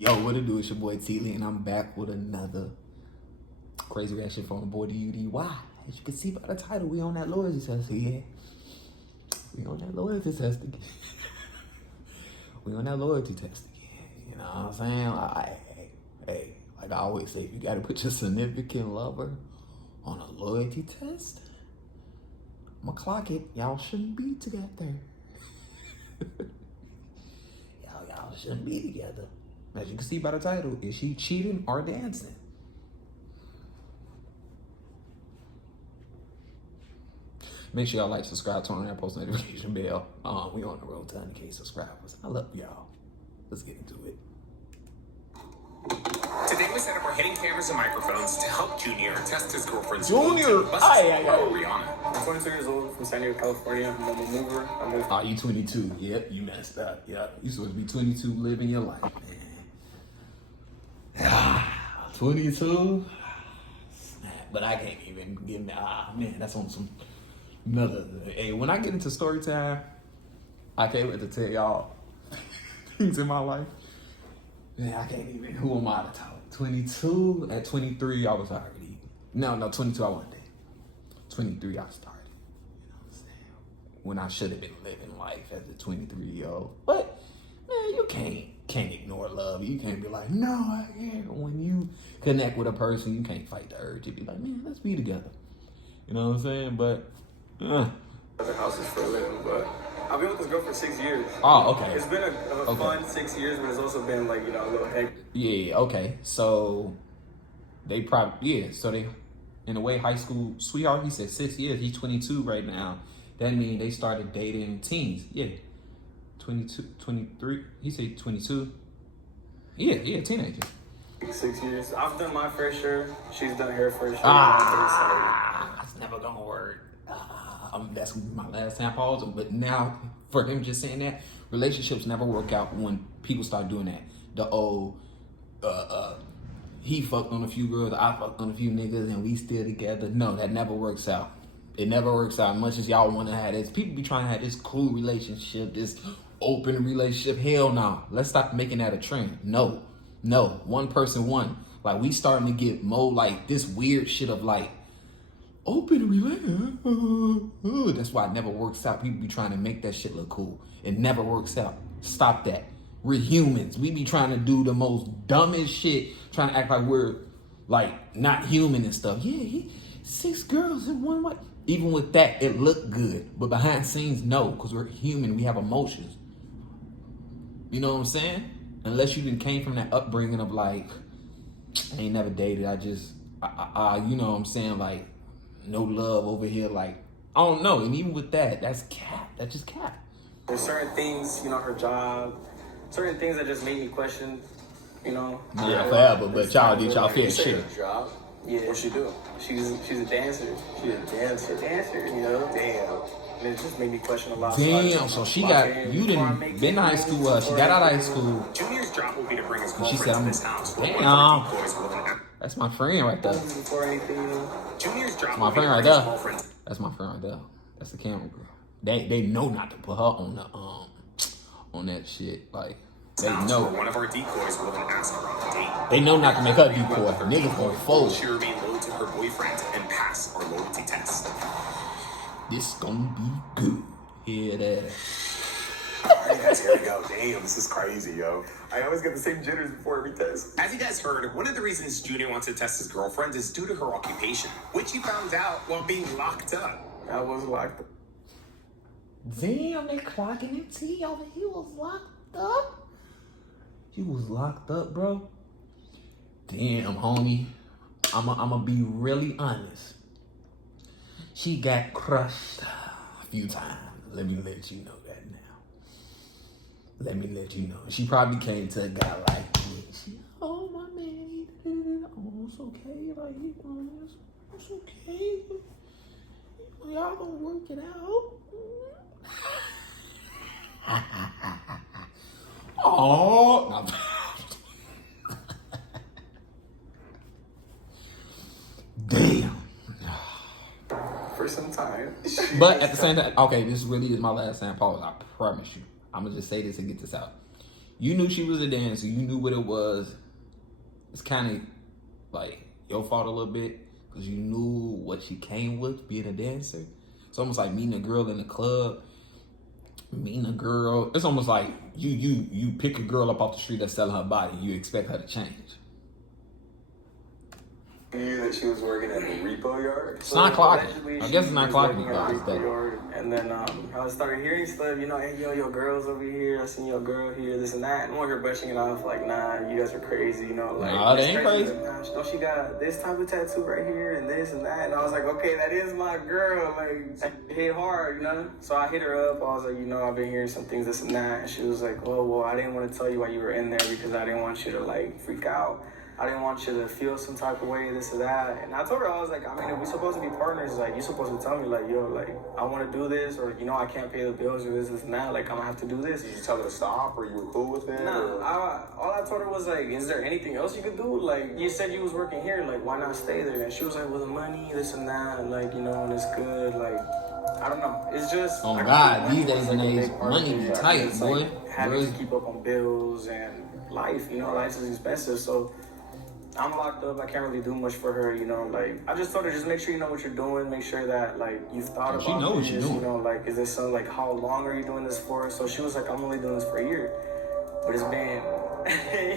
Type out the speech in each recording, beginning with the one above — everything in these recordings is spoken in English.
Yo, what it do? It's your boy IamTeeLee, and I'm back with another crazy reaction from the boy the UDY. As you can see by the title, we on that loyalty test again. We on that loyalty test again. We on that loyalty test again. You know what I'm saying? Hey, like I always say, you gotta put your significant lover on a loyalty test. I'ma clock it. Y'all shouldn't be together. Y'all shouldn't be together. As you can see by the title, is she cheating or dancing? Make sure y'all like, subscribe, turn on that post notification bell. We on the road to 100K subscribers. I love y'all. Let's get into it. Today we set up our hidden cameras and microphones to help Junior test his girlfriend's Junior! Rihanna. I'm 22 years old from San Diego, California. I'm a mover. You 22. Yep, you messed up. Yep, you supposed to be 22 living your life, man. 22? But I can't even give me, man, that's on some another. Hey, when I get into story time, I can't wait to tell y'all things in my life. Man, I can't even, who am I to talk? 22, at 23, I was already, no, 22, I wasn't there. 23, I started, you know what I'm saying? When I should have been living life as a 23-year-old. But, man, you can't ignore love. You can't be like, no, I can't. When you connect with a person, you can't fight the urge. You be like, man, let's be together. You know what I'm saying? But, Other houses for a living, but I've been with this girl for 6 years. Oh, okay. It's been a fun 6 years, but it's also been like, you know, a little hectic. Yeah, okay. So they probably, yeah, so they, in a way, high school sweetheart, he said 6 years. He's 22 right now. That means they started dating teens. Yeah. 22, 23. He said 22. Yeah, teenager. 6 years. I've done my fair share. She's done her fair share. That's never gonna work. That's my last time pause. But now, for him just saying that, relationships never work out when people start doing that. The old, he fucked on a few girls, I fucked on a few niggas, and we still together. No, that never works out. It never works out. As much as y'all want to have this, people be trying to have this cool relationship, this open relationship. Hell no. Let's stop making that a trend. No. One person, one. Like, we starting to get more like this weird shit of like, open relationship. That's why it never works out. People be trying to make that shit look cool. It never works out. Stop that. We're humans. We be trying to do the most dumbest shit, trying to act like we're like not human and stuff. Yeah, 6 girls in one way. Even with that, it looked good. But behind the scenes, no, because we're human. We have emotions. You know what I'm saying? Unless you came from that upbringing of like, I ain't never dated. I just, you know what I'm saying? Like, no love over here. Like, I don't know. And even with that, that's cap. That's just cap. There's certain things, you know, her job, certain things that just made me question, you know. Yeah, forever. But y'all did y'all fair share. Job? Yeah. What's she do? She's a dancer. She's a dancer, you know. Damn. And it just made me question a lot. Damn, so she got, you didn't been to high school, she got out of high school. Junior's job will be to bring his She said, girlfriend to this house. damn. That's my friend right there. Junior's job My will be friend to right bring his there. girlfriend. That's my friend right there. That's the camera girl. They know not to put her on the on that shit. Like, they know. One of our decoys will then ask her on a date. They know not to make her decoy. Niggas gonna fold. She remain loyal to her boyfriend and pass our loyalty test. This gonna be good. Hear that? Alright guys, here we go. Damn, this is crazy, yo. I always get the same jitters before every test. As you guys heard, one of the reasons Junior wants to test his girlfriend is due to her occupation, which he found out while being locked up. I was locked up. Damn, they clocking it. See, over he was locked up. He was locked up, bro. Damn, homie. I'ma be really honest. She got crushed a few times. Let me let you know that now. Let me let you know. She probably came to a guy like me. She, oh, my man, oh, it's okay. Like, it's okay. Y'all gonna work it out. Oh, damn. For some time. But at the same time, okay, this really is my last time pause. I promise you. I'm gonna just say this and get this out. You knew she was a dancer. You knew what it was. It's kind of like your fault a little bit because you knew what she came with being a dancer. It's almost like meeting a girl in the club. Meeting a girl. It's almost like you pick a girl up off the street that's selling her body. You expect her to change. You knew that she was working at the repo yard. It's not clocking. I guess it's not clocking. And then I started hearing stuff, you know, hey, yo, your girl's over here. I seen your girl here, this and that. And one girl brushing it off like, nah, you guys are crazy, you know. Like, nah, they ain't crazy. No, she got this type of tattoo right here and this and that. And I was like, okay, that is my girl. Like, hit hard, you know. So I hit her up. I was like, you know, I've been hearing some things, this and that. And she was like, oh, well, I didn't want to tell you why you were in there because I didn't want you to, like, freak out. I didn't want you to feel some type of way, this or that. And I told her, I was like, I mean, if we're supposed to be partners, like, you're supposed to tell me, like, yo, like, I want to do this, or, you know, I can't pay the bills, or this and that. Like, I'm going to have to do this. Did you tell her to stop, or you were cool with it? No, all I told her was, like, is there anything else you could do? Like, you said you was working here. Like, why not stay there? And she was like, well, the money, this and that, like, you know, and it's good. Like, I don't know. It's just... Oh, God, these days and age, money be tight, boy. Like, having to keep up on bills and life, you know, life is expensive, so... I'm locked up. I can't really do much for her, you know. Like, I just told her, just make sure you know what you're doing. Make sure that, like, you've thought about she knows what this, you're doing. you know, like, is this something, like, how long are you doing this for? So she was like, I'm only doing this for a year. But it's been,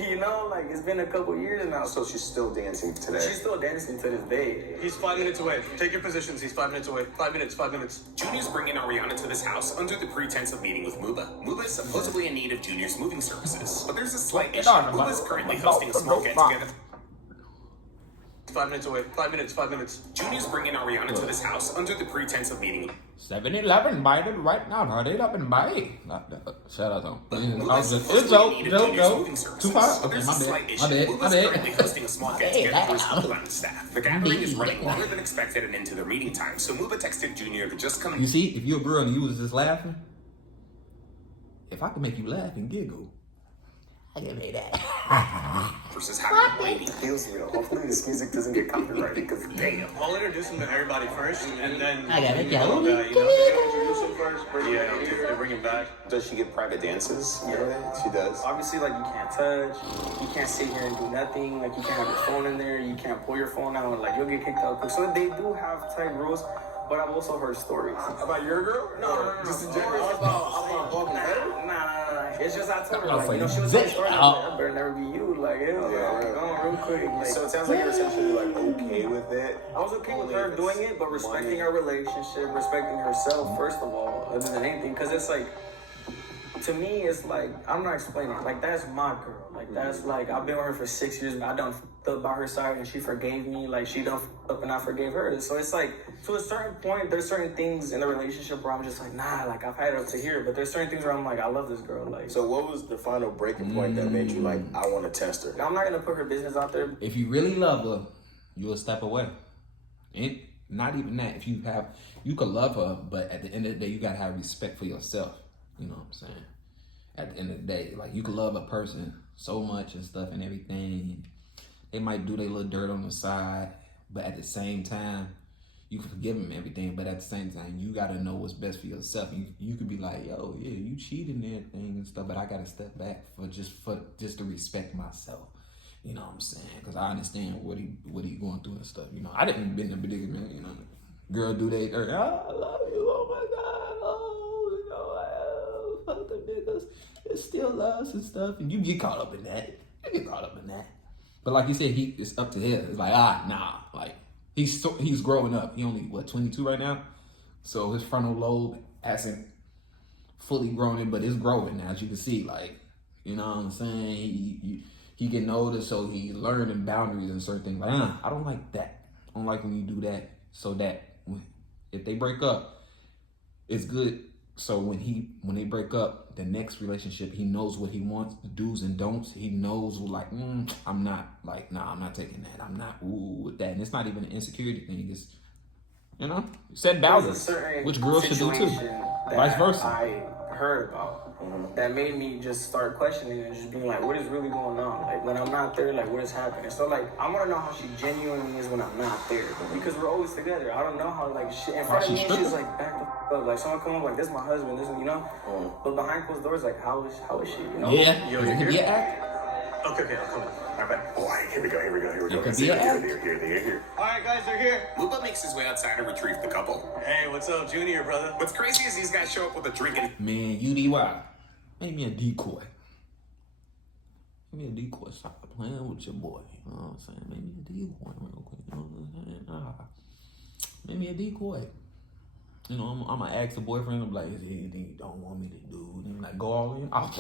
you know, like, it's been a couple years now. So she's still dancing today? She's still dancing to this day. He's 5 minutes away. Take your positions. He's 5 minutes away. 5 minutes, 5 minutes. Junior's bringing Ariana to this house under the pretense of meeting with Muba. Muba is supposedly in need of Junior's moving services. But there's a slight issue. Muba is currently hosting a small get-together. 5 minutes away. 5 minutes, 5 minutes. Junior's bringing Ariana to this house under the pretense of meeting with 7-Eleven, buy it right now. Hurry it up and buy it. Shout out to him. Muba is It's supposedly in need of Junior's Joe. moving services. Too far. But there's a slight issue. My Muba's bad. currently hosting a small get-together for his full-time staff. The gathering is running longer than expected and into their meeting time, so Muba texted Junior to just come. You see, if you're a girl and you was just laughing, if I can make you laugh and giggle, I can make that. Versus having a lady. Feels real. Hopefully this music doesn't get copyrighted, because damn. I'll introduce him to everybody first, and then... I got it, you know, introduce him first, bring him back. Does she get private dances? Yeah, she does. Obviously, like, you can't touch, you can't sit here and do nothing, like, you can't have your phone in there, you can't pull your phone out, and, like, you'll get kicked out quick. So they do have tight rules, but I've also heard stories. About your girl? No. Just in general? Nah. It's just I told her, I like, was you know, like, she was telling "Zip stories, out." like, I better never be you, like, Yeah. go real quick. Like, So it sounds like you're essentially like okay with it. I was okay with her doing it, but respecting her relationship, respecting herself, first of all, other than anything, because it's like, to me, it's like, I'm not explaining it. Like, that's my girl. Like, that's like, I've been with her for 6 years, I done f***ed up by her side, and she forgave me. Like, she done f***ed up, and I forgave her. So it's like, to a certain point, there's certain things in the relationship where I'm just like, nah, like, I've had it up to here. But there's certain things where I'm like, I love this girl. Like, So what was the final breaking point that made you like, I want to test her? I'm not going to put her business out there. If you really love her, you'll step away. And not even that. If you could love her, but at the end of the day, you gotta have respect for yourself. You know what I'm saying? At the end of the day, like, you can love a person so much and stuff and everything. They might do their little dirt on the side, but at the same time, you can forgive them everything. But at the same time, you gotta know what's best for yourself. You could be like, yo, yeah, you cheated and everything and stuff, but I gotta step back for just to respect myself. You know what I'm saying? Because I understand what he going through and stuff. You know, I didn't been in a predicament. You know, girl do they dirt. Oh, I love you. Oh my God. Oh, you know, fuck the niggas. It still loves and stuff, and you get caught up in that. But like you said, it's up to him. It's like, nah. Like, he's growing up. He only 22 right now, so his frontal lobe hasn't fully grown in, but it's growing now, as you can see. Like, you know what I'm saying? He getting older, so he learning boundaries and certain things. Like, I don't like that. I don't like when you do that. So that if they break up, it's good. So when they break up, the next relationship, he knows what he wants, the do's and don'ts. He knows, like, I'm not taking that. I'm not with that. And it's not even an insecurity thing. It's, you know, set boundaries, which girls should do too. Vice versa. I heard about that made me just start questioning and just being like, what is really going on? Like, when I'm not there, like, what is happening? So, like, I want to know how she genuinely is when I'm not there, because we're always together. I don't know how, like, shit in front of me, she's like back to But like someone come up like, this is my husband, this is, you know. But behind closed doors, like, how is she, you know? Yeah. Yo, It you're could be here? an act. Okay, I'll come on. All right. Boy, here we go. It could be an act. Here. All right, guys, they're here. Muba makes his way outside to retrieve the couple. Hey, what's up, Junior, brother? What's crazy is these guys show up with a drink and Man, UDY. Make me a decoy. Make me a decoy. Stop playing with your boy. You know what I'm saying? Make me a decoy real quick. You know what I'm saying? Make me a decoy. You know, I'm gonna ask the boyfriend, I'm like, is there anything you don't want me to do? And like, go all in. I'll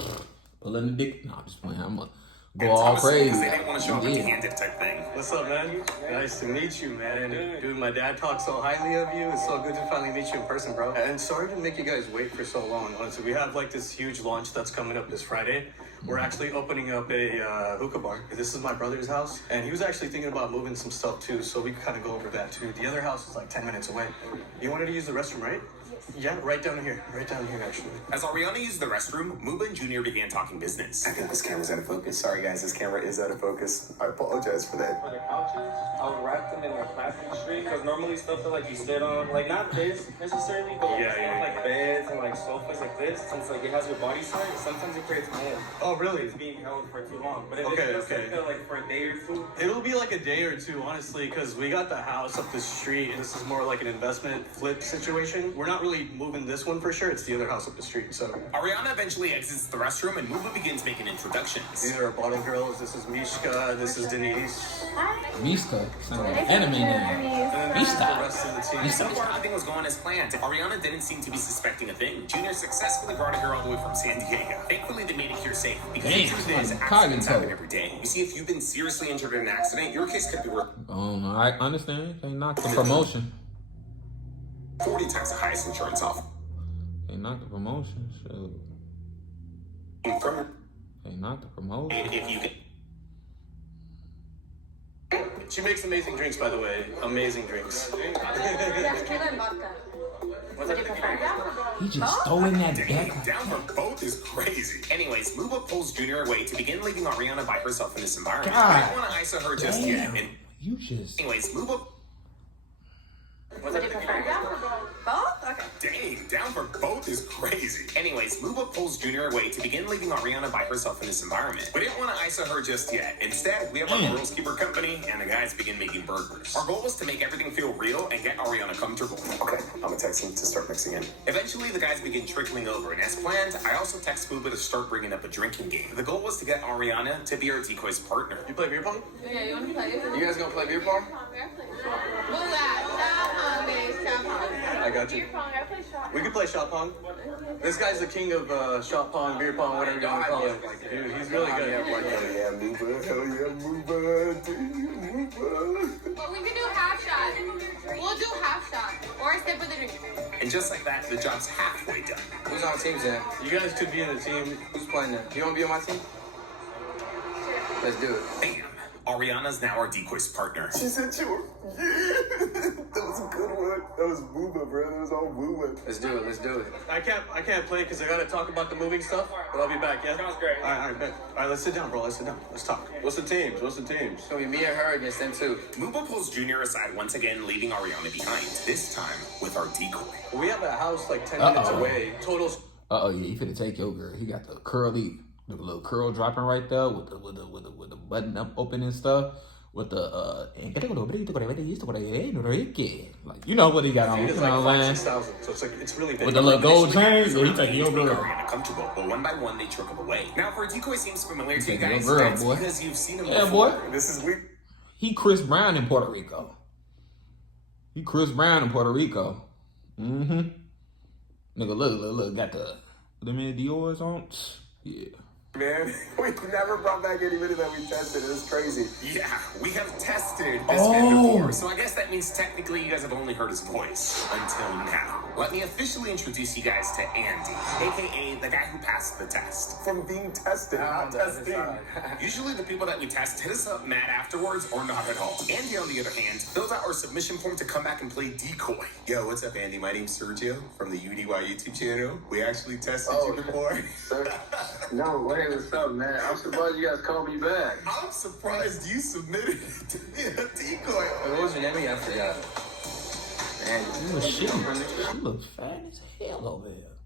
pull in the dick. No, I'm just playing. I'm gonna go all Thomas crazy. because they didn't want to show up Yeah. empty-handed type thing. What's up, man? Nice to meet you, man. Dude, my dad talks so highly of you. It's so good to finally meet you in person, bro. And sorry to make you guys wait for so long. Honestly, we have like this huge launch that's coming up this Friday. We're actually opening up a hookah bar. This is my brother's house, and he was actually thinking about moving some stuff too, so we can kind of go over that too. The other house is like 10 minutes away. You wanted to use the restroom, right? Yeah, right down here, actually. As Ariana used the restroom, Muba and Junior began talking business. I think this camera's out of focus. Sorry, guys, this camera is out of focus. I apologize for that. For the couches, I would wrap them in like plastic street because normally stuff that like you sit on, like not this necessarily, but like beds and like sofas like this, since like it has your body size, sometimes it creates mold. Oh, really? It's being held for too long. But if Okay, it's just like for a day or two, It'll be like a day or two, honestly, because we got the house up the street, and this is more like an investment flip situation. We're not really moving this one for sure. It's the other house up the street, so. Ariana eventually exits the restroom and Muba begins making introductions. These are our bottle girls. This is Mishka. This is Denise. Mista. Anime name. And then this is the rest of the team. So far, nothing was going as planned. Ariana didn't seem to be suspecting a thing. Junior successfully brought her all the way from San Diego. Thankfully, they made it here safe because the truth is, accidents happen every day. You see, if you've been seriously injured in an accident, your case could be worth Oh no, I understand. They knocked the promotion. 40 times the highest insurance offer. They knocked the promotion. Shoot. From They knocked the promotion. if you can. She makes amazing drinks, by the way. Amazing drinks. Yeah, tequila and vodka. What do you prefer? He just throwing that back. Down for both is crazy. Anyways, Muba pulls Junior away to begin leaving Ariana by herself in this environment. God. I don't want to ISO her just yet. Damn. And You just. anyways, Muba. What do you prefer? Both? Okay. Dang, down for both is crazy. Anyways, Muba pulls Junior away to begin leaving Ariana by herself in this environment. We didn't want to ISO her just yet. Instead, we have our girls keep her company, and the guys begin making burgers. Our goal was to make everything feel real and get Ariana comfortable. Okay, I'm gonna text him to start mixing in. Eventually, the guys begin trickling over, and as planned, I also text Muba to start bringing up a drinking game. The goal was to get Ariana to be our decoy's partner. You play beer pong? Yeah, you want to play? You guys gonna play beer pong? I got you. We could play shot pong. This guy's the king of shot pong, beer pong, whatever you want to call it. Dude, he's really good. Hell yeah, Muba. Hell yeah, Muba. Muba. Well, we can do half shot. We'll do half shot. Or a sip of the drink. And just like that, the job's halfway done. Who's on the team, Zan? You guys could be in the team. Who's playing there? You want to be on my team? Let's do it. Bam! Ariana's now our decoy's partner. She said you were. Yeah. That was a good one. That was Muba, bro. That was all Muba. Let's do it. Let's do it. I can't play because I gotta talk about the moving stuff. But I'll be back. Yeah. sounds great. All right, bet. All right, let's sit down, bro. Let's sit down. Let's talk. What's the teams? It's gonna be me and her against them two. Muba pulls Junior aside once again, leaving Ariana behind. This time with our decoy. We have a house like 10 minutes away. Total. Yeah, you finna take your girl. He got the curly, the little curl dropping right there with the button up open and stuff. With the like, you know what he got on. It's You like know what I'm 5,000, saying? 6,000. So it's like it's really big. With the little gold chain, yeah, he taking Taking your girl. Ariana comfortable, but one by one they trickle away. Now, if our decoy seems familiar to you taking your guys, girl, that's boy. because you've seen him Yeah, before. boy. This is weak. He Chris Brown in Puerto Rico. Mm-hmm. Nigga, look, got the Dior's on. Yeah. Man, we never brought back any video that we tested. It was crazy. Yeah, we have tested this man before, so I guess that means technically you guys have only heard his voice until now. Let me officially introduce you guys to Andy, aka the guy who passed the test. From being tested, not testing. Usually the people that we test hit us up mad afterwards or not at all. Andy, on the other hand, fills out our submission form to come back and play decoy. Yo, what's up, Andy? My name's Sergio from the UDY YouTube channel. We actually tested you before. No way. What's up, man? I'm surprised you guys called me back. I'm surprised you submitted it to be a decoy. What was your name again? I forgot. And Who is she? She looks fat as hell over here.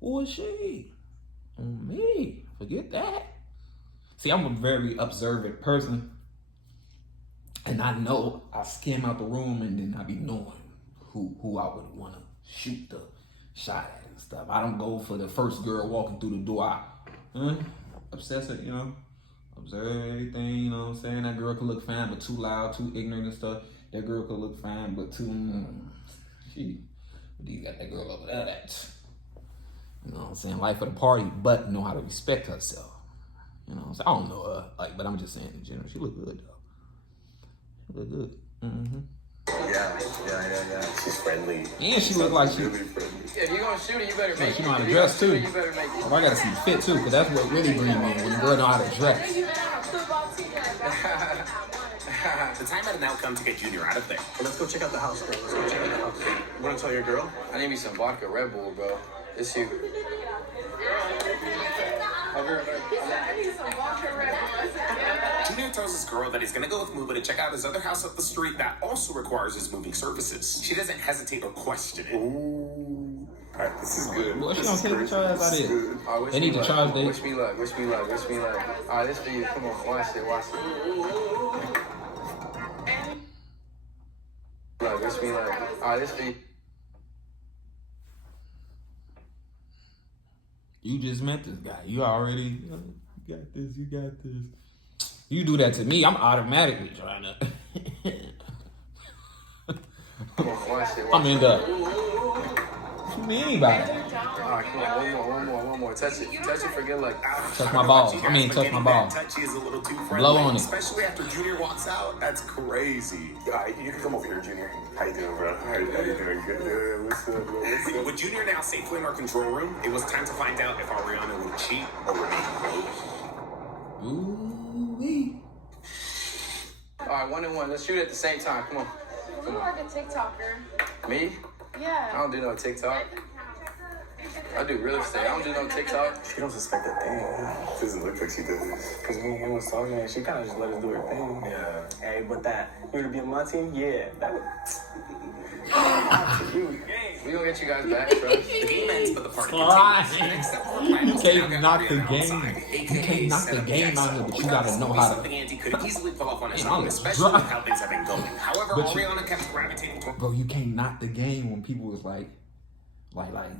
Who is she? Me. Forget that. See, I'm a very observant person. And I know I skim out the room and then I be knowing who I would want to shoot the shot at and stuff. I don't go for the first girl walking through the door. Obsessive, you know. Observe everything, you know what I'm saying? That girl could look fine, but too loud, too ignorant and stuff. That girl could look fine, but too, you got that girl over there, that, you know what I'm saying? Life of the party, but know how to respect herself. You know what I'm saying? I don't know her, like, but I'm just saying in general, she look good though. She look good. Yeah. She's friendly. And she look like she, Really friendly. if you're gonna shoot it, you better make she it. know how to If you're dress gonna too. shoot it, you better make it. Oh, I gotta see fit too, because that's what really bring me in, when the girl know how to dress. The time had now come to get Junior out of there. Well, let's go check out the house, bro. Let's go check out the house. You wanna tell your girl? I need me some vodka Red Bull, bro. It's you. Junior tells his girl that he's gonna go with Muba to check out his other house up the street that also requires his moving services. She doesn't hesitate or question it. Ooh. Alright, this is good. Boy, she This don't is take the great. charge This out is of it. good. Wish They me need to luck. charge they. Wish me luck. Wish me luck. Wish me luck. All right, this for you. Come on, watch it. Watch it. Wish me luck. All right, this for you. You just met this guy. You already, you know, you got this, you got this. You do that to me, I'm automatically trying to. Come on, watch it. I'm in the. What you mean by it? All right, come on. One more. Touch it for good luck. Touch my balls. I mean, touch my ball. Touchy is a little too friendly, Blow on it. especially after Junior walks out. That's crazy. Alright, you can come over here, Junior. How you doing, bro? How you doing? Good. What's up, bro? What's up? With Junior now safely in our control room, it was time to find out if Ariana would cheat or remain close. Ooh-wee. All right, 1 and 1. Let's shoot at the same time. Come on. You look like a TikToker. Me? I Yeah. don't do no TikTok. I do real estate. I don't do no TikTok. She don't suspect a thing. Doesn't look like she does. Cause me and him was talking, and she kind of just let us do her thing. Yeah. Hey, but that you want to be on my team? Yeah, that would. We gonna get you guys back, trust. The game ends, but the party Slide. continues. Next step on our plan You was to now can't get knock the Ariana game. outside, You aka can't knock set the up game out exit. here, but you We gotta thought know this how was to. something Andy could easily pull off on his Man, own, I'm especially dry. with how things have been going. However, But you- Ariana kept gravitating toward. Bro, you can't knock the game when people was like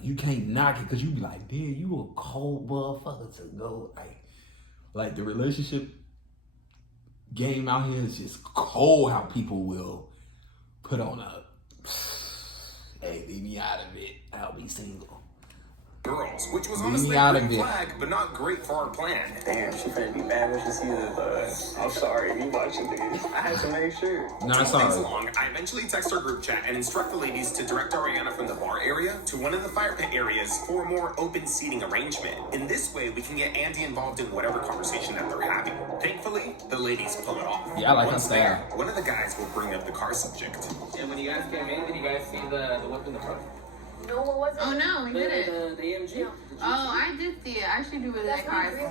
you can't knock it because you be like, damn, you a cold motherfucker to go. Like the relationship game out here is just cold how people will put on a, hey, leave me out of it. I'll be single. Girls, which was Leave honestly me a out of green it. flag, but not great for our plan. Damn, she finna be mad when she sees it. I'm sorry if you watching this. I had to make sure. No, To it's move things alright. along, I eventually text our group chat and instruct the ladies to direct Ariana from the bar area to one of the fire pit areas for a more open seating arrangement. In this way, we can get Andy involved in whatever conversation that they're having. Thankfully, the ladies pull it off. Yeah, I like Once her there, style. one of the guys will bring up the car subject. And when you guys came in, did you guys see the whip in the front? No, what was it? Oh no, we didn't. The AMG? Oh, I did see it. I actually do really like cars. You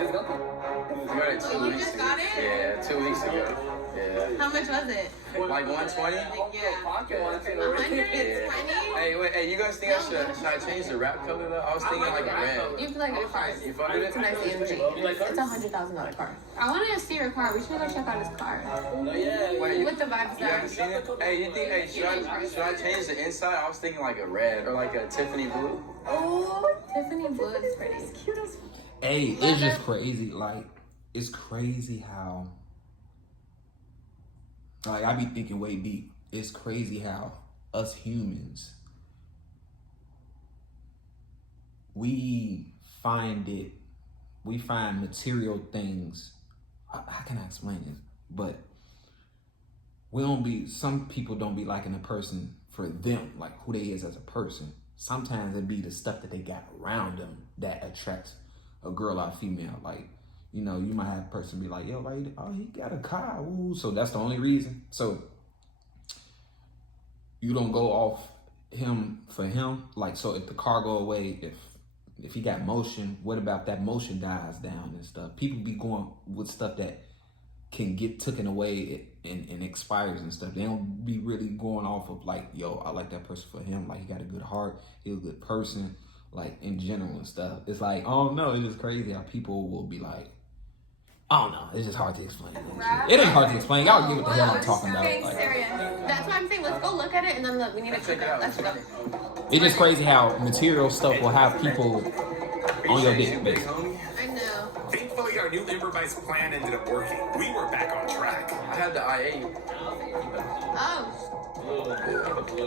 just got that? We got it 2 Oh, you weeks just ago. got it? Yeah, 2 weeks ago. Yeah. How much was it? Like 120? Yeah. Pocket one. 120? Hey, wait, hey, you guys think should I change the wrap color though? I was thinking like a red. You feel like good cars. You fuck with It's a it? nice AMG. It's $100,000 car. I want to see your car. We should go check out his car. Wait, What the vibes you are. haven't seen it? Hey, you think, hey, should I change the inside? I was thinking like a red or like a Tiffany blue. Oh, Tiffany blue is pretty. It's cute as Hey, it's just crazy. Like, it's crazy how, like, I be thinking way deep. It's crazy how us humans, we find material things. How can I explain this? But some people don't be liking a person for them, like who they is as a person. Sometimes it be the stuff that they got around them that attracts a girl or a female. Like, you know, you might have a person be like, yo, like, oh, he got a car, ooh. So that's the only reason. So you don't go off him for him. Like, so if the car go away, if he got motion, what about that motion dies down and stuff? People be going with stuff that can get taken away and expires and stuff. They don't be really going off of like, yo, I like that person for him. Like, he got a good heart. He's a good person. Like, in general and stuff. It's like, oh no, it's just crazy how people will be like, I don't know. It's just hard to explain. It ain't hard to explain. Y'all get what the hell I'm talking about. Okay, Like, serious. That's why I'm saying let's go look at it and then look, we need to check it out. Let's go. it's just crazy how material stuff will have people on your dick, basically. I know. Thankfully, our new improvised plan ended up working. We were back on track. I had the IA. Oh.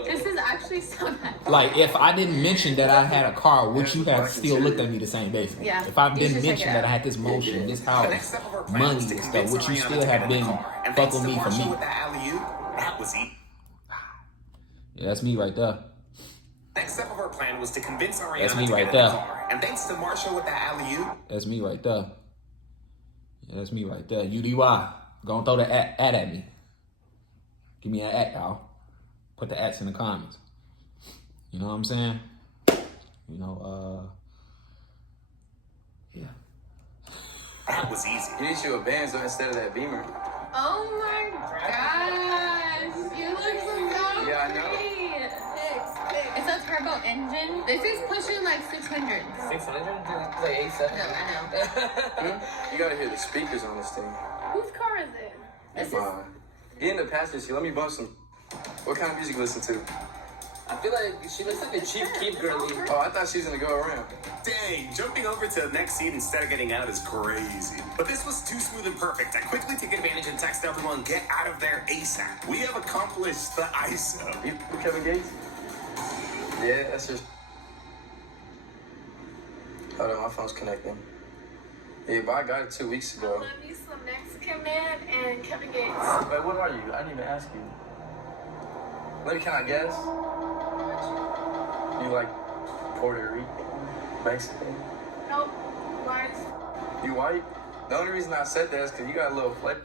This is actually so nice. Like, if I didn't mention that I had a car, would you have still looked at me the same basis? Yeah. If I didn't mention that I had this motion, this house, money and stuff, would you still have been fucking me for me? That was easy. Yeah, that's me right there. Next step of our plan was to convince Ariana That's me to right get in the there. car. And thanks to Marsha with the alley-oop. That's me right there. Yeah, that's me right there. UDY. Gonna throw the at me. Give me an at, y'all. Put the ats in the comments. You know what I'm saying? You know, yeah. That was easy. You need you a Benz instead of that Beamer. Oh my gosh. You look so Yeah, I know. great. It's a turbo engine. This is pushing like 600. 600? It's like 87. No, I know. You gotta hear the speakers on this thing. Whose car is it? This is Mine. Get in the passenger seat. Let me bump some. What kind of music you listen to? I feel like she looks like a Chief Keef girly. Oh, I thought she was gonna go around. Dang, jumping over to the next seat instead of getting out is crazy. But this was too smooth and perfect. I quickly take advantage and text everyone, get out of there ASAP. We have accomplished the ISO. You Kevin Gates? Yeah, that's just. Hold on, my phone's connecting. Yeah, but I got it 2 weeks ago. love you some Mexican man and Kevin Gates. Wait, what are you? I didn't even ask you. Let me, can I guess? You like Puerto Rican, Mexican? Nope. White. You white? The only reason I said that is because you got a little flavor.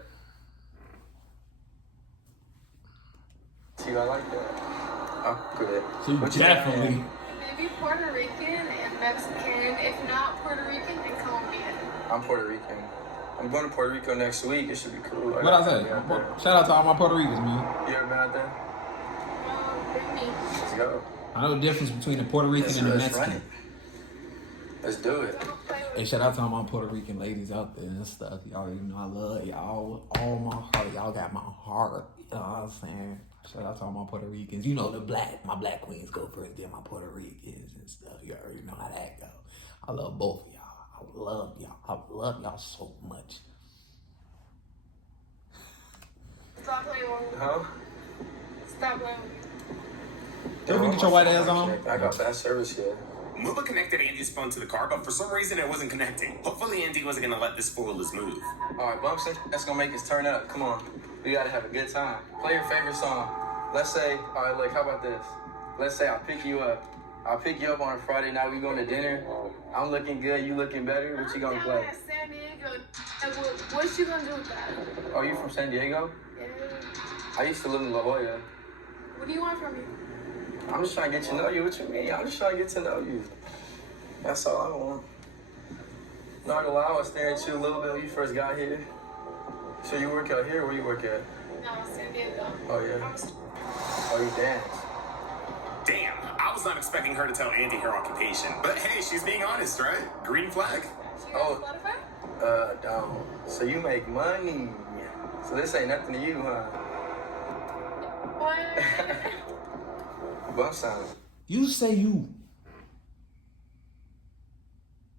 See, I like that. Oh, good. So definitely. Maybe Puerto Rican and Mexican. If not Puerto Rican, then Colombian. I'm Puerto Rican. I'm going to Puerto Rico next week. It should be cool. What I say? Shout out to all my Puerto Ricans, man. You ever been out there? Bring me. Let's go. I know the difference between the Puerto Rican and the Mexican. Right. Let's do it. Hey, shout out to all my Puerto Rican ladies out there and stuff. Y'all already know I love y'all with all my heart. Y'all got my heart. You know what I'm saying? Shout out to all my Puerto Ricans. You know my black queens go first, then my Puerto Ricans and stuff. You already know how that go. I love both of y'all. I love y'all. I love y'all so much. Stop playing with me. Huh? Stop playing with me. Did we get your white ass on? I got bad service here. Muba connected Andy's phone to the car, but for some reason it wasn't connecting. Hopefully Andy wasn't gonna let this fool his move. Alright, Bumpson, that's gonna make us turn up. Come on. We gotta have a good time. Play your favorite song. Let's say, alright, look, how about this? Let's say I'll pick you up. I'll pick you up on a Friday night. We going to dinner. I'm looking good. You looking better. What you gonna play? San Diego. What you gonna do with that? Oh, you from San Diego? Yeah. I used to live in La Jolla. What do you want from me? I'm just trying to get to know you. What you mean? I'm just trying to get to know you. That's all I want. Not gonna lie, I was staring at you a little bit when you first got here. So you work out here? Where you work at? No, San Diego. Oh, yeah? Oh, you dance. Damn, I was not expecting her to tell Andy her occupation. But hey, she's being honest, right? Green flag. Oh, don't. So you make money. So this ain't nothing to you, huh? What? Bump sound. You say you.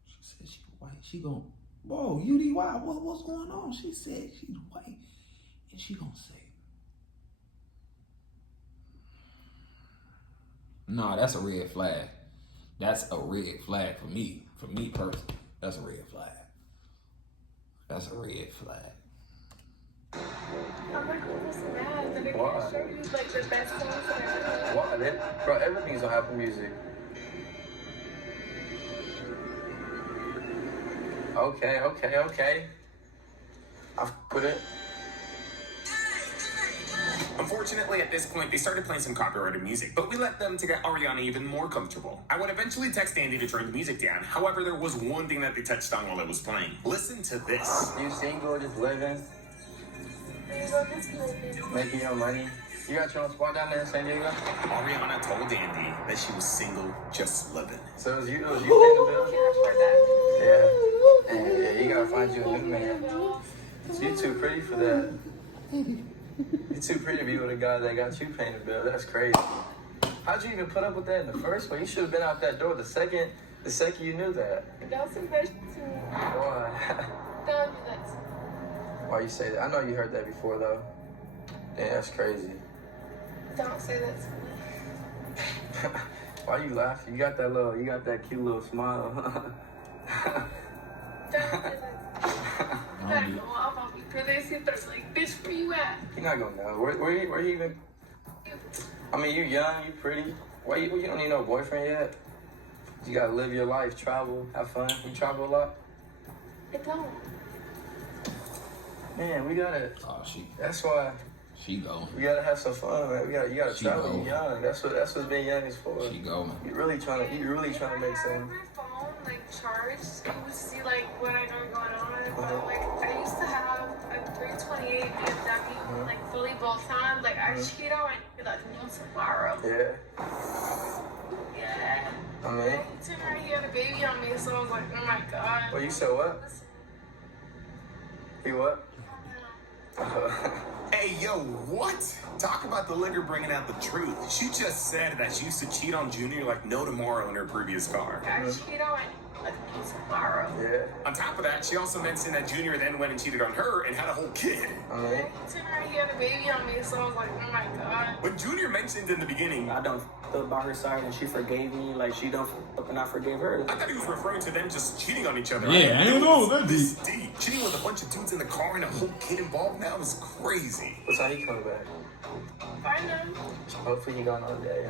She said she white. She gon' whoa, UDY, what's going on? She said she's white. And she gonna say. Nah, that's a red flag. That's a red flag for me. For me personally. That's a red flag. That's a red flag. I'm like almost mad that I Why? can't show you like the best songs that I have. Why? Bro, everything's on Apple Music. Okay. I'll put it. Unfortunately, at this point, they started playing some copyrighted music, but we let them to get Ariana even more comfortable. I would eventually text Andy to turn the music down. However, there was one thing that they touched on while it was playing. Listen to this. You single, just living. Making your money. You got your own spot down there in San Diego? Ariana told Andy that she was single, just living. So it was you paying the bills? Yeah. And yeah, you gotta find you a new man. So you too pretty for that. You're too pretty to be with a guy that got you paying the bill. That's crazy. How'd you even put up with that in the first place? You should have been out that door the second you knew that. Don't say that to me. Why? Don't do that to me. Why you say that? I know you heard that before though. Yeah, that's crazy. Don't say that to me. Why you laughing? You got that cute little smile. Don't say that to me. You gotta go off on me. Cause they sit there like, bitch, where you at? You're not gonna know. Where you even? I mean, you young, you pretty. Why you don't need no boyfriend yet? You gotta live your life, travel, have fun. You travel a lot? I don't. Man, we gotta. Oh, That's why. She going. We gotta have some fun, man. You gotta travel. Going. You young. That's what's being young is for. She going. You really trying to make some. My phone like charged. You would see like what I know going on. But like I used to have a 328 BMW, like fully both times. Like I cheat on my like no tomorrow. Yeah. Yeah. I mean. Like, tonight he had a baby on me, so I was like, oh my god. Well, you said what? You what? Hey, yo, what? Talk about the liquor bringing out the truth. She just said that she used to cheat on Junior like no tomorrow in her previous car. I cheat on like no tomorrow. Yeah. On top of that, she also mentioned that Junior then went and cheated on her and had a whole kid. Like, tonight he had a baby on me, so I was like, oh my god. When Junior mentioned in the beginning, I done feel by her side and she forgave me, like she done up and I forgave her. I thought he was referring to them just cheating on each other. Yeah, I don't know. That This deep. Cheating with a bunch of dudes in the car and a whole kid involved now is crazy. What's how he coming back? Find him. Hopefully he got another day,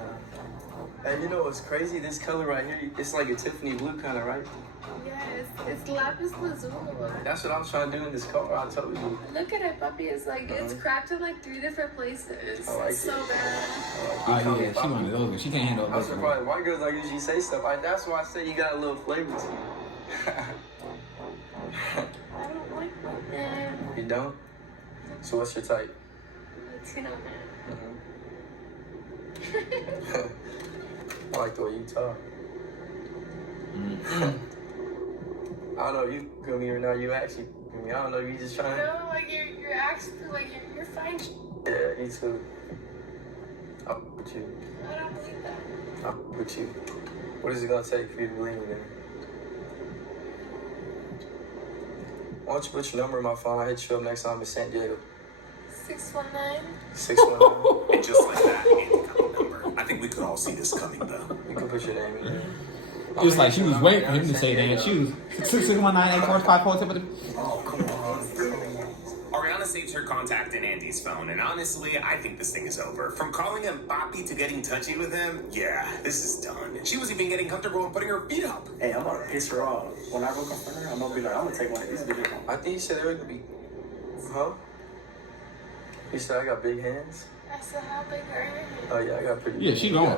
Hey, you know what's crazy? This color right here, it's like a Tiffany blue kind of, right? Yes, it's lapis lazuli. That's what I'm trying to do in this car. I told you. Look at it, puppy. It's like it's cracked in like 3 different places. I like it's so bad. Oh, yeah, she one of those. She can't handle I'm those. surprised. White girls don't usually say stuff. That's why I say you got a little flavor to you. I don't like my man. You don't? So what's your type? Latino man. I like the way you talk. I don't know, you feel me or not, you actually, I don't know, you just trying to... No, like you're actually, like you're fine. Yeah, me too. I'm with you. I don't believe that. I'm with you. What is it gonna take for you to believe me then? Why don't you put your number in my phone, I'll hit you up next time in San Diego. 619. 619. And just like that, Andy got the number. I think we could all see this coming, though. You can put your name in there. It was like she was waiting for him to say that. She was 661984547. Oh, come on. Ariana saves her contact in Andy's phone, and honestly, I think this thing is over. From calling him Papi to getting touchy with him, yeah, this is done. She was even getting comfortable and putting her feet up. Hey, I'm gonna piss her off. When I go confront her, I'm gonna be like, I'm gonna take one of these bitches. I think you said they were gonna be... Huh? You said I got big hands? I said how big are your hands? Oh yeah, I got pretty. Yeah, she going.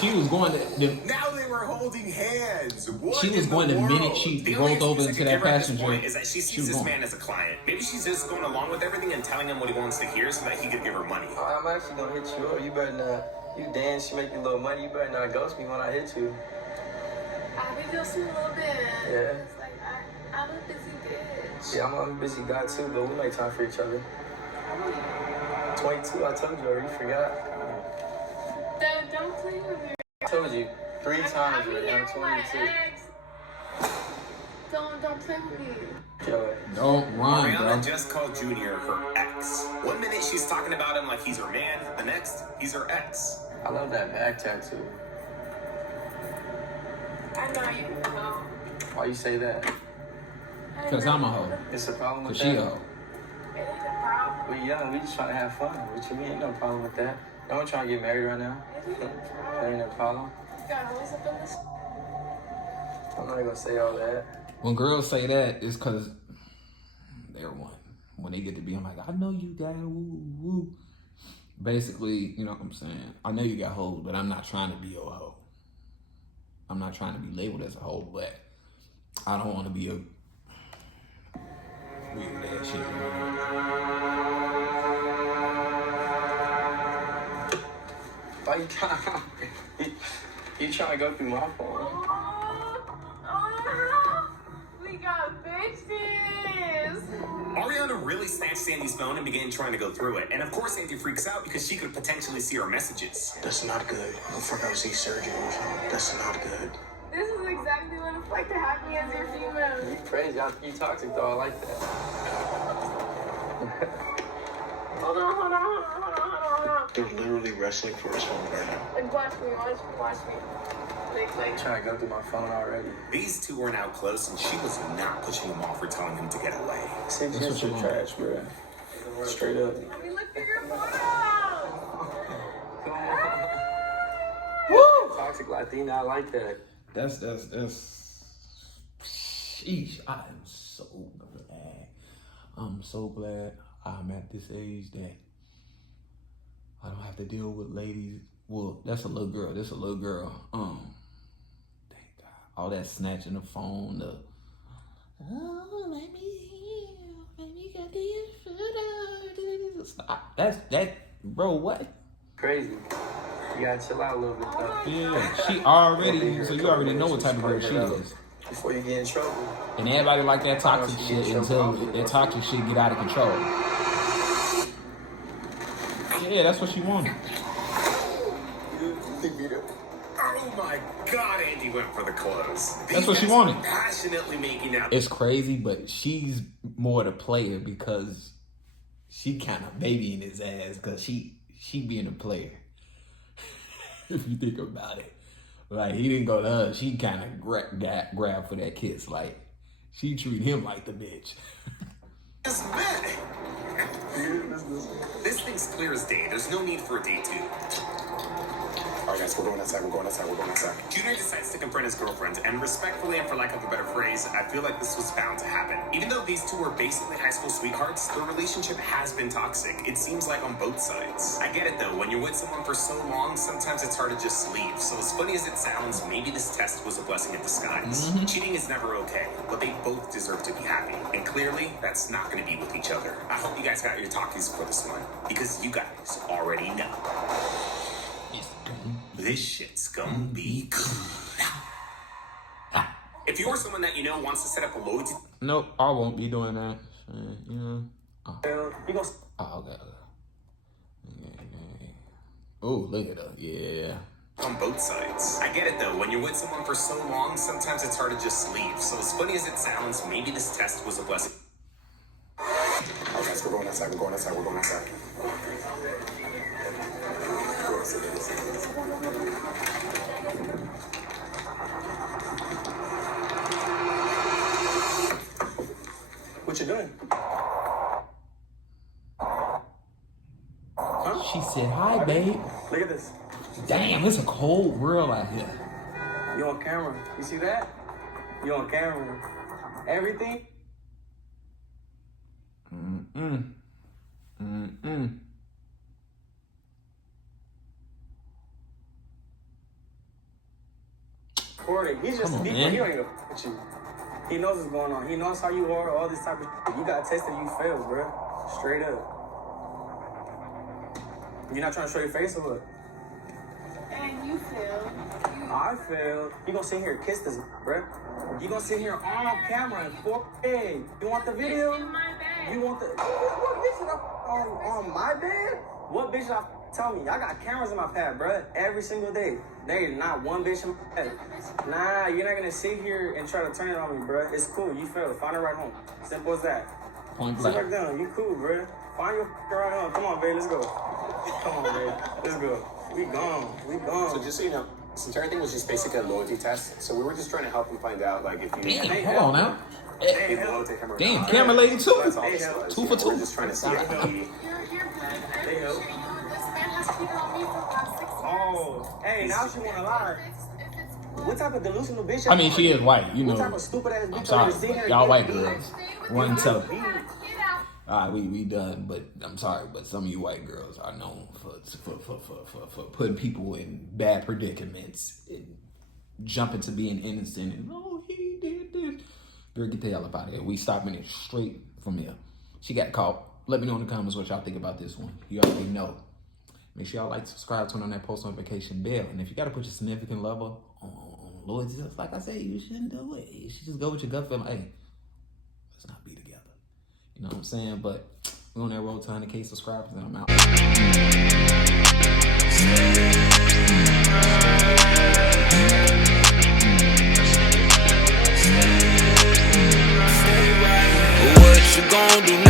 She was going to. Now they were holding hands. What She was going the minute she rolled over into that passenger. Is that she sees this man as a client? Maybe she's just going along with everything and telling him what he wants to hear so that he could give her money. I'm actually gonna hit you up. You better not. You dance, you make a little money. You better not ghost me when I hit you. I be ghosting a little bit. Yeah. It's like I'm a busy bitch. Yeah, I'm a busy guy too, but we make time for each other. 22, I told you already. You forgot. Don't play with me. I told you 3 times already. I'm 22. Don't play with me. Don't run, Ariana bro. just called Junior her ex. One minute she's talking about him like he's her man, the next he's her ex. I love that back tattoo. I know you know. Why you say that? Because I'm a hoe. It's a problem with Because that. she a hoe. It ain't a problem. We young, we just trying to have fun. What you mean? Ain't no problem with that. No one trying to get married right now. It ain't a problem. That ain't no problem. You got holes up in this. I'm not gonna say all that. When girls say that, it's because they're one. When they get to be, I'm like, I know you got woo woo. Basically, you know what I'm saying? I know you got hoes, but I'm not trying to be your hoe. I'm not trying to be labeled as a hoe, but I don't want to be a weird ass shit. Why you trying? You trying to go through my phone? We got bitches. Ariana really snatched Sandy's phone and began trying to go through it. And of course, Sandy freaks out because she could potentially see her messages. That's not good. Don't fuck out see surgery or something. That's not good. This is exactly what it's like to have me as your female. You crazy. You toxic though. I like that. Hold on. They're literally wrestling for his phone right now. Like, watch me. Like, Trying to go through my phone already. These two were now close, and she was not pushing him off or telling him to get away. 6 years of trash, bro. Straight up. let me look through your photos. Woo! Toxic Latina. I like that. That's sheesh. I am so glad. I'm so glad I'm at this age that I don't have to deal with ladies. Well, that's a little girl. This a little girl. Thank God. All that snatching the phone, let me get this. That, bro, what? Crazy. You gotta chill out a little bit though. Yeah, she already, so you already know what type of girl she is. Before you get in trouble. And everybody like that toxic shit until that toxic shit get out of control. Yeah, that's what she wanted. Oh my God, Andy went for the clothes. That's what she wanted. Passionately making out. It's crazy, but she's more the player because she kind of babying his ass because she being a player. If you think about it. Like, he didn't go to her. She kind of grabbed for that kiss. Like, she treat him like the bitch. This thing's clear as day. There's no need for a day 2. All right, guys, we're going outside. Junior decides to confront his girlfriend, and respectfully, and for lack of a better phrase, I feel like this was bound to happen. Even though these two were basically high school sweethearts, their relationship has been toxic. It seems like on both sides. I get it though, when you're with someone for so long, sometimes it's hard to just leave. So as funny as it sounds, maybe this test was a blessing in disguise. Cheating is never okay, but they both deserve to be happy. And clearly, that's not going to be with each other. I hope you guys got your talkies for this one, because you guys already know. This shit's gonna be good. If you're someone that you know wants to set up a loyalty... Nope, I won't be doing that. You know. Oh, okay. Oh, look at her. Yeah. On both sides. I get it though, when you're with someone for so long, sometimes it's hard to just leave. So as funny as it sounds, maybe this test was a blessing. All right, guys, we're going outside. What you doing? Huh? She said, hi, babe. Look at this. Damn, it's a cold world out here. You on camera. You see that? You on camera. Everything. He's just he don't even with you. He knows what's going on. He knows how you are, all this type of shit. You got tested, you failed, bro. Straight up. You're not trying to show your face or what? And you failed. I failed. You gonna sit here and kiss this, bro? You gonna sit here on camera and 4K. You want the video? It's in my bed. You want the what bitch is on my bed? What bitch I tell me? I got cameras in my pad, bro. Every single day. There is not one bitch in my pad. Nah, you're not gonna sit here and try to turn it on me, bro. It's cool. You failed. Find it right home. Simple as that. Point Sit blank. back down. You cool, bro. Find your right home. Come on, babe. Let's go. Come on, babe. Let's go. We gone. So just so you know, this entire thing was just basically a loyalty test. So we were just trying to help him find out, like, if you... Damn, hold on now. If the loyalty camera... Damn, camera lady too. That's all this was. 2 for 2. We're just trying to see if he... You're good. I appreciate you. This man has cheated on me for the past 6 years. Oh, hey, now she wanna lie. What type of delusional bitch? I mean, she is white, you know. What type of stupid ass bitch? I'm sorry, y'all white girls. One tell. Get out. Alright, we done, but I'm sorry, but some of you white girls are known for putting people in bad predicaments and jumping to being innocent and he did this. Girl, get the hell up out of here. We stopping it straight from here. She got caught. Let me know in the comments what y'all think about this one. You already know. Make sure y'all like, subscribe, turn on that post notification bell. And if you got to put your significant lover on loyalty, just like I say, you shouldn't do it. You should just go with your gut feeling. Hey, let's not be together. You know what I'm saying? But we're on that road to 100K subscribers, and I'm out. What you gonna do now?